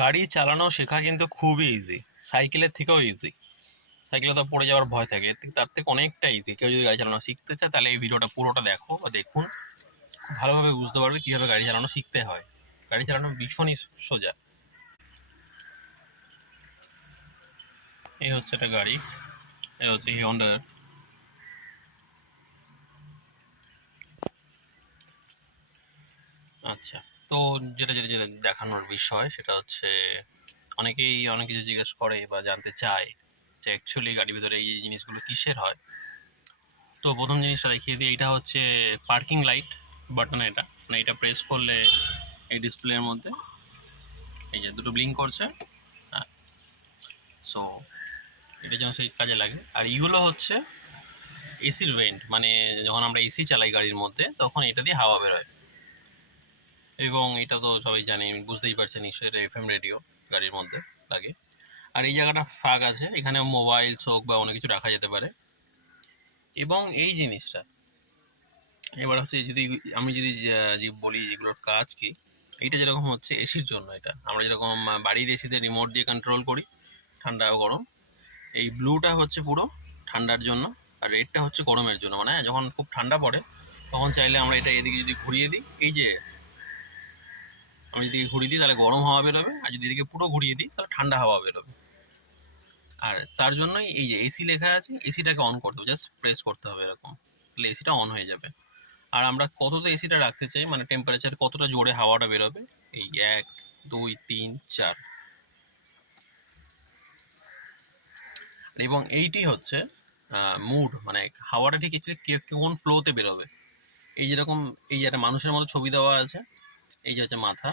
গাড়ি চালানো শেখা কিন্তু খুবই ইজি, সাইকেলের থেকেও ইজি। সাইকেলে তো পড়ে যাওয়ার ভয় থাকে, তার থেকে অনেকটা ইজি। কেউ যদি গাড়ি চালানো শিখতে চায় তাহলে এই ভিডিওটা পুরোটা দেখো বা দেখুন, খুব ভালোভাবে বুঝতে পারবে কীভাবে গাড়ি চালানো শিখতে হয়। গাড়ি চালানো ভীষণই সোজা। এই হচ্ছে একটা গাড়ি, এই হচ্ছে হিরোহন্ডার। আচ্ছা, তো যেটা যেটা যেটা দেখানোর বিষয় সেটা হচ্ছে, অনেকেই অনেক কিছু জিজ্ঞেস করে বা জানতে চায় যে অ্যাকচুয়ালি গাড়ির ভিতরে এই জিনিসগুলো কিসের হয়। তো প্রথম জিনিসটা দেখিয়ে দিই, এটা হচ্ছে পার্কিং লাইট বাটন। এটা মানে এটা প্রেস করলে এই ডিসপ্লের মধ্যে এই যে দুটো ব্লিঙ্ক করছে। হ্যাঁ, সো এটা যেন সেই কাজে লাগে। আর এইগুলো হচ্ছে এসির ভেন্ট, মানে যখন আমরা এসি চালাই গাড়ির মধ্যে তখন এটা দিয়ে হাওয়া বেরোয়। এবং এটা তো সবাই জানে, বুঝতেই পারছে নিশ্চয়ই, এটা এফএম রেডিও গাড়ির মধ্যে লাগে। আর এই জায়গাটা ফাঁক আছে, এখানে মোবাইল চোখ বা অনেক কিছু রাখা যেতে পারে। এবং এই জিনিসটা এবার হচ্ছে, যদি আমি যদি যে বলি এগুলোর কাজ কি, এইটা যেরকম হচ্ছে এসির জন্য, এটা আমরা যেরকম বাড়ির এসিতে রিমোট দিয়ে কন্ট্রোল করি ঠান্ডা ও গরম, এই ব্লুটা হচ্ছে পুরো ঠান্ডার জন্য, আর রেডটা হচ্ছে গরমের জন্য। মানে যখন খুব ঠান্ডা পড়ে তখন চাইলে আমরা এটা এদিকে যদি ঘুরিয়ে দিই, এই যে আমি যদি ঘুরিয়ে দিই তাহলে গরম হাওয়া বেরোবে, আর যদি এদিকে পুরো ঘুরিয়ে দিই তাহলে ঠান্ডা হাওয়া বেরোবে। আর তার জন্যই এই যে এসি লেখা আছে, এসিটাকে অন করতে হবে, জাস্ট প্রেস করতে হবে এরকম, তাহলে এসিটা অন হয়ে যাবে। আর আমরা কতটা এসিটা রাখতে চাই, মানে টেম্পারেচার কতটা জোরে হাওয়াটা বেরোবে, এই 1 2 3 4। এবং এইটি হচ্ছে মুড, মানে হাওয়াটা ঠিক কোন ফ্লোতে বেরোবে। এই যেরকম এই যে একটা মানুষের মতো ছবি দেওয়া আছে, এই যে হচ্ছে মাথা,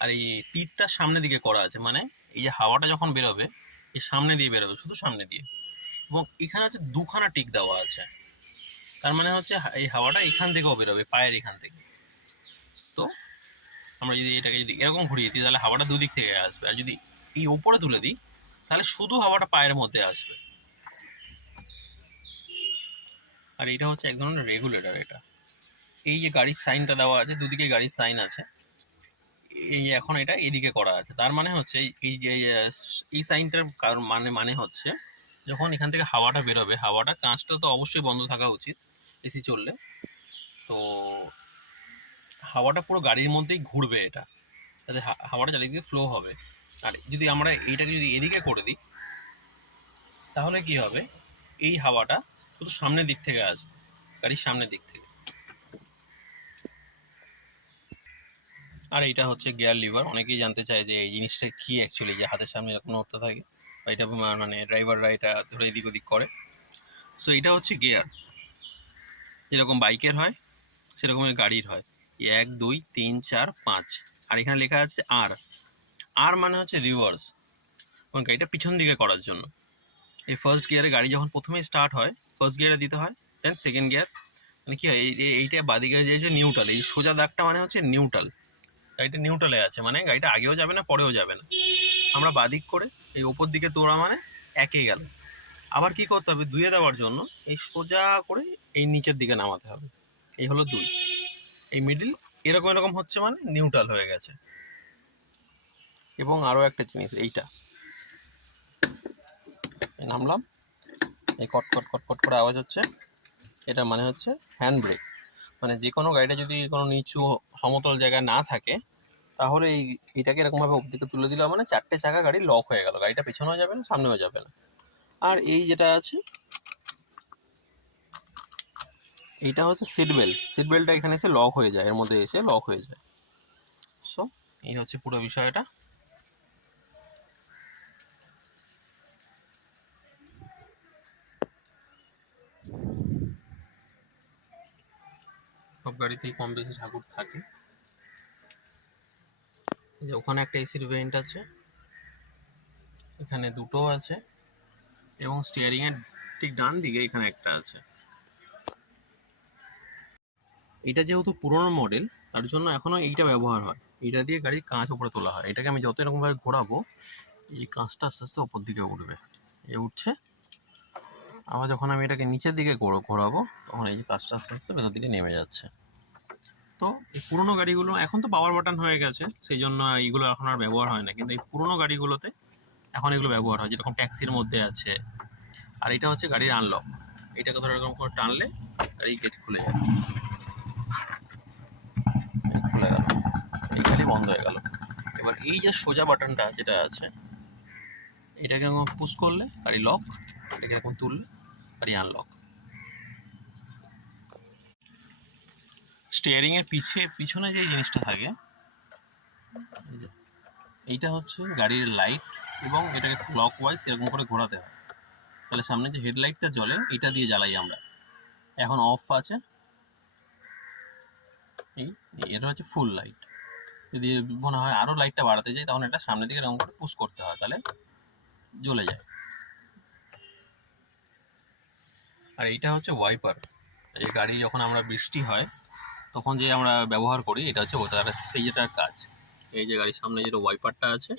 আর এই তীরটা সামনে দিকে করা আছে, মানে এই যে হাওয়াটা যখন বেরোবে এই সামনে দিয়ে বেরোবে, শুধু সামনে দিয়ে। এবং এখানে হচ্ছে দুখানা টিক দেওয়া আছে, তার মানে হচ্ছে এই হাওয়াটা এখান থেকেও বেরোবে, পায়ের এখান থেকে। তো আমরা যদি এটাকে যদি এরকম ঘুরিয়ে দিই তাহলে হাওয়াটা দুদিক থেকে আসবে, আর যদি এই ওপরে তুলে দিই তাহলে শুধু হাওয়াটা পায়ের মধ্যে আসবে। আর এটা হচ্ছে এক ধরনের রেগুলেটর। এটা এই যে গাড়ির সাইনটা দেওয়া আছে, দুদিকে গাড়ির সাইন আছে, এই এখন এটা এদিকে করা আছে, তার মানে হচ্ছে এই যে এই সাইনটার কারণ মানে হচ্ছে যখন এখান থেকে হাওয়াটা বেরোবে, হাওয়াটা কাঁচটা তো অবশ্যই বন্ধ থাকা উচিত এসি চললে। তো হাওয়াটা পুরো গাড়ির মধ্যেই ঘুরবে, এটা তাহলে হাওয়াটা চারিদিকে ফ্লো হবে। আর যদি আমরা এইটাকে যদি এদিকে করে দিই তাহলে কি হবে, এই হাওয়াটা শুধু সামনের দিক থেকে আসবে, গাড়ির সামনের দিক থেকে। আর এইটা হচ্ছে গিয়ার লিভার। অনেকেই জানতে চায় যে এই জিনিসটা কি অ্যাকচুয়ালি, যে হাতের সামনে এরকম নড়তে থাকে, বা এটা মানে ড্রাইভাররা এটা ধরে এদিক ওদিক করে। সো এটা হচ্ছে গিয়ার, যেরকম বাইকের হয় সেরকমই গাড়ির হয়। 1 2 3 4 5। আর এখানে লেখা আছে আর। আর মানে হচ্ছে রিভার্স, এবং গাড়িটা পিছন দিকে করার জন্য। এই ফার্স্ট গিয়ারে গাড়ি যখন প্রথমে স্টার্ট হয় ফার্স্ট গিয়ারে দিতে হয়, দেন সেকেন্ড গিয়ার। মানে কি হয়, এইটা বাদিকে যে নিউট্রাল, এই সোজা দাগটা মানে হচ্ছে নিউট্রাল। গাড়িটা নিউট্রালে আছে, মানে গাড়িটা আগেও যাবে না পরেও যাবে না। আমরা বাদিক করে এই ওপর দিকে তোড়া মানে একে গেল। আবার কি করতে হবে, দুইয়ে দেওয়ার জন্য এই সোজা করে এই নিচের দিকে নামাতে হবে। এই হলো দুই, এই মিডিল এরকম এরকম হচ্ছে মানে নিউট্রাল হয়ে গেছে। এবং আরও একটা জিনিস, এইটা নামলাম, এই কট কট কট কট করে আওয়াজ হচ্ছে, এটা মানে হচ্ছে হ্যান্ড ব্রেক। মানে যে কোনো গাড়িটা যদি কোনো নিচু সমতল জায়গায় না থাকে তাহলে এইটাকে এরকমভাবে ওপর দিকে তুলে দিলে মানে চারটে চাকা গাড়ি লক হয়ে গেল, গাড়িটা পেছনেও যাবে না সামনেও যাবে না। আর এই যেটা আছে এইটা হচ্ছে সিট বেল্ট। সিট বেল্টটা এখানে এসে লক হয়ে যায়, এর মধ্যে এসে লক হয়ে যায়। সো এই হচ্ছে পুরো বিষয়টা। সব গাড়িতেই কম বেশি ঠাকুর থাকে। এই যে ওখানে একটা এসির ভেন্ট আছে, এখানে দুটো আছে, এবং স্টিয়ারিং এর ঠিক ডান দিকে এখানে একটা আছে। এটা যেহেতু পুরোনো মডেল তার জন্য এখনো এইটা ব্যবহার হয়, এটা দিয়ে গাড়ির কাঁচ উপরে তোলা হয়। এটাকে আমি যত এরকমভাবে ঘোরাবো এই কাঁচটা আস্তে আস্তে ওপর দিকে উঠবে, এ উঠছে। আবার যখন আমি এটাকে নিচের দিকে ঘোরাবো তখন এই যে কাঁচটা আস্তে আস্তে ভেতর দিকে নেমে যাচ্ছে। তো এই পুরোনো গাড়িগুলো এখন তো পাওয়ার বাটন হয়ে গেছে, সেই জন্য এইগুলো এখন আর ব্যবহার হয় না, কিন্তু এই পুরোনো গাড়িগুলোতে এখন এগুলো ব্যবহার হয়, যেরকম ট্যাক্সির মধ্যে আছে। আর এটা হচ্ছে গাড়ির আনলক, এইটাকে ধরো এরকম করে টানলে গাড়ি গেট খুলে যাবে, খুলে গেল, এই গাড়ি বন্ধ হয়ে গেল। এবার এই যে সোজা বাটনটা যেটা আছে, এটাকে এরকম পুশ করলে গাড়ি লক, এটাকে এরকম তুললে গাড়ি আনলক। স্টিয়ারিং এর পিছনে যে জিনিসটা থাকে, এইটা হচ্ছে গাড়ির লাইট, এবং এটাকে ক্লক ওয়াইজ এরকম করে ঘোরাতে হয়, তাহলে সামনে যে হেডলাইটটা জ্বলে এটা দিয়ে জ্বালাই আমরা। এখন অফ আছে, এটা হচ্ছে ফুল লাইট। যদি মনে হয় আরও লাইটটা বাড়াতে যাই, তখন এটা সামনের দিকে এরকম করে পুশ করতে হয়, তাহলে জ্বলে যায়। আর এইটা হচ্ছে ওয়াইপার, এই গাড়ি যখন আমরা বৃষ্টি হয় তখন যে আমরা ব্যবহার করি, এটা হচ্ছে তার সেই যেটার কাজ। এই যে গাড়ির সামনে যেটা ওয়াইপারটা আছে,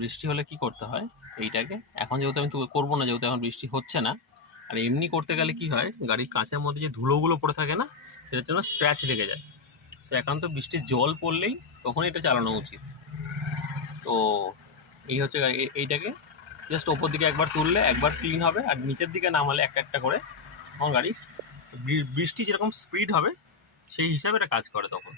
বৃষ্টি হলে কি করতে হয় এইটাকে, এখন যেহেতু আমি করবো না যেহেতু এখন বৃষ্টি হচ্ছে না, আর এমনি করতে গেলে কি হয়, গাড়ির কাঁচের মধ্যে যে ধুলোগুলো পড়ে থাকে না, সেটার জন্য স্ক্র্যাচ লেগে যায়। তো একান্ত বৃষ্টির জল পড়লেই তখনই এটা চালানো উচিত। তো এই হচ্ছে এইটাকে জাস্ট ওপর দিকে একবার তুললে একবার ক্লিন হবে, আর নিচের দিকে নামালে একটা একটা করে, তখন গাড়ি বৃষ্টি যেরকম স্পিড হবে সেই হিসাবে এটা কাজ করে তখন।